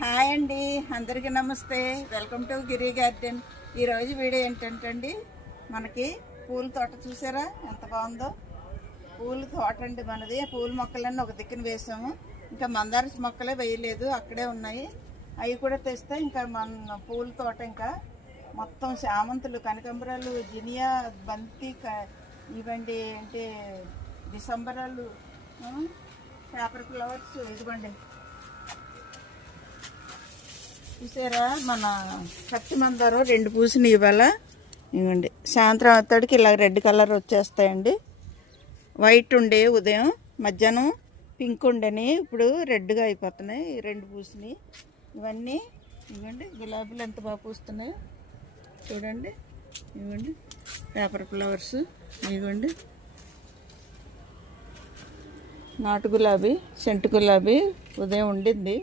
Hi అండి అందరికీ నమస్తే. Welcome to Giri garden. ఈరోజు వీడియో ఏంటంటే అండి మనకి పూల తోట చూసారా? ఎంత బాగుందో. పూల తోట అండి మనది. పూల మొక్కలన్నీ ఒక దిక్కున వేసాము. ఇంకా మందార మొక్కలే వేయలేదు అక్కడే ఉన్నాయి. అవి కూడా తెస్తే ఇంకా మన పూల తోట ఇంకా మొత్తం చామంతులు కనకంబరాలు జినియా బంతి క- ఏంటి డిసెంబరాలు పేపర్ ఫ్లవర్స్ ఇదిగోండి. చూసారా? మన కత్తి మందారం రెండు పూసినాయి ఇవాళ. ఇవ్వండి. సాయంత్రం అత్తడికి ఇలా రెడ్ కలర్ వచ్చేస్తాయండి. వైట్ ఉండే ఉదయం మధ్యాహ్నం పింక్ ఉండని ఇప్పుడు రెడ్గా అయిపోతున్నాయి. ఈ రెండు పూసినాయి. ఇవన్నీ ఇవ్వండి. గులాబీలు ఎంత బాగా పూస్తున్నాయి చూడండి. ఇవ్వండి. పేపర్ ఫ్లవర్స్ ఇవ్వండి. నాటు గులాబీ సెంటు గులాబీ ఉదయం ఉండింది.